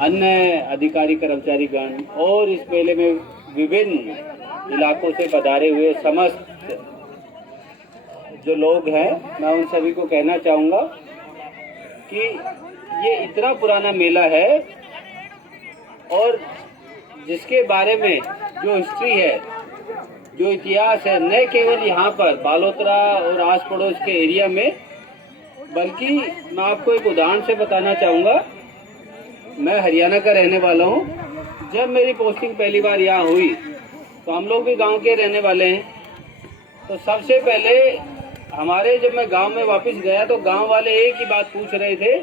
अन्य अधिकारी कर्मचारीगण और इस मेले में विभिन्न इलाकों से पधारे हुए समस्त जो लोग हैं, मैं उन सभी को कहना चाहूँगा कि ये इतना पुराना मेला है और जिसके बारे में जो हिस्ट्री है, जो इतिहास है, न केवल यहाँ पर बालोतरा और आस पड़ोस के एरिया में, बल्कि मैं आपको एक उदाहरण से बताना चाहूँगा। मैं हरियाणा का रहने वाला हूँ। जब मेरी पोस्टिंग पहली बार यहाँ हुई तो हम लोग भी गांव के रहने वाले हैं। तो सबसे पहले हमारे जब मैं गांव में वापस गया तो गांव वाले एक ही बात पूछ रहे थे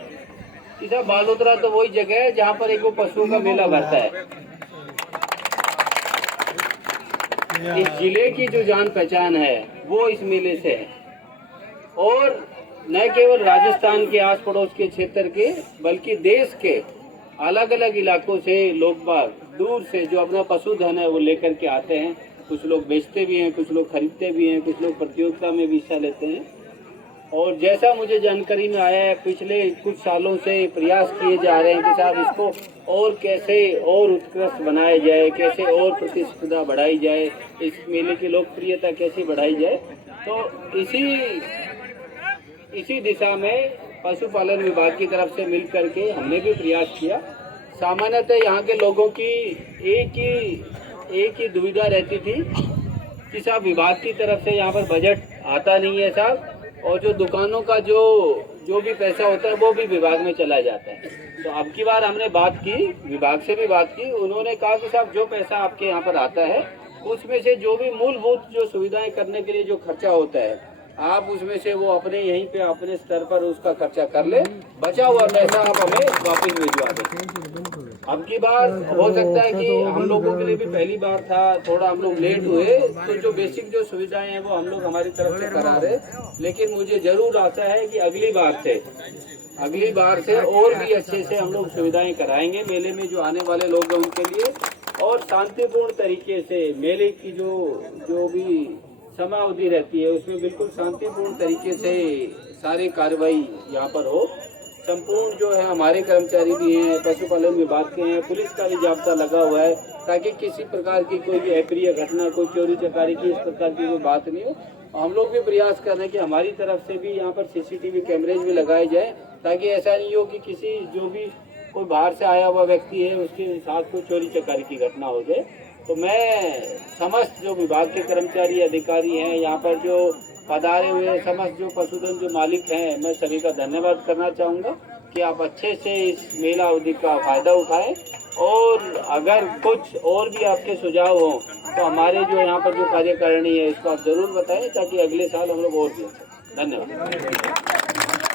कि साहब बालोतरा तो वही जगह है जहाँ पर एक वो पशुओं का मेला भरता है। इस जिले की जो जान पहचान है वो इस मेले से है और न केवल राजस्थान के आस पड़ोस के क्षेत्र के बल्कि देश के अलग अलग इलाकों से लोग बाग दूर से जो अपना पशुधन है वो लेकर के आते हैं। कुछ लोग बेचते भी हैं, कुछ लोग खरीदते भी हैं, कुछ लोग प्रतियोगिता में भी हिस्सा लेते हैं। और जैसा मुझे जानकारी में आया है, पिछले कुछ सालों से प्रयास किए जा रहे हैं कि साहब इसको और कैसे और उत्कृष्ट बनाया जाए, कैसे और प्रतिस्पर्धा बढ़ाई जाए, इस मेले की लोकप्रियता कैसे बढ़ाई जाए। तो इसी दिशा में पशुपालन विभाग की तरफ से मिल करके हमने भी प्रयास किया। सामान्यतः यहाँ के लोगों की एक ही दुविधा रहती थी कि साहब विभाग की तरफ से यहाँ पर बजट आता नहीं है साहब, और जो दुकानों का जो भी पैसा होता है वो भी विभाग में चला जाता है। तो अब की बार हमने बात की, विभाग से भी बात की, उन्होंने कहा कि साहब जो पैसा आपके यहाँ पर आता है उसमें से जो भी मूलभूत जो सुविधाएं करने के लिए जो खर्चा होता है आप उसमें से वो अपने यहीं पे अपने स्तर पर उसका खर्चा कर ले, बचा हुआ पैसा आप हमें वापस भिजवा दें। अब की बार हो सकता है कि हम लोगों के लिए भी पहली बार था, थोड़ा हम लोग लेट हुए, तो जो बेसिक जो सुविधाएं हैं वो हम लोग हमारी तरफ से करा रहे, लेकिन मुझे जरूर आशा है कि अगली बार से और भी अच्छे से हम लोग सुविधाएं कराएंगे मेले में जो आने वाले लोग हैं उनके लिए, और शांतिपूर्ण तरीके से मेले की जो भी समय अवधि रहती है उसमें बिल्कुल शांतिपूर्ण तरीके से सारी कार्रवाई यहाँ पर हो। संपूर्ण जो है हमारे कर्मचारी भी हैं, पशुपालन विभाग के हैं, पुलिस का भी जाब्ता लगा हुआ है ताकि किसी प्रकार की कोई भी अप्रिय घटना, कोई चोरी चकारी की इस प्रकार की कोई बात नहीं हो। हम लोग भी प्रयास कर रहे हैं कि हमारी तरफ से भी यहाँ पर सीसीटीवी कैमरेज भी लगाए जाए ताकि ऐसा नहीं हो कि किसी जो भी कोई बाहर से आया हुआ व्यक्ति है उसके साथ कोई चोरी चकारी की घटना हो जाए। तो मैं समस्त जो विभाग के कर्मचारी अधिकारी हैं, यहाँ पर जो पधारे हुए समस्त जो पशुधन जो मालिक हैं, मैं सभी का धन्यवाद करना चाहूँगा कि आप अच्छे से इस मेला अवधि का फायदा उठाएं, और अगर कुछ और भी आपके सुझाव हों तो हमारे जो यहाँ पर जो कार्यकारिणी है इसको आप जरूर बताएं ताकि अगले साल हम लोग और भी। धन्यवाद।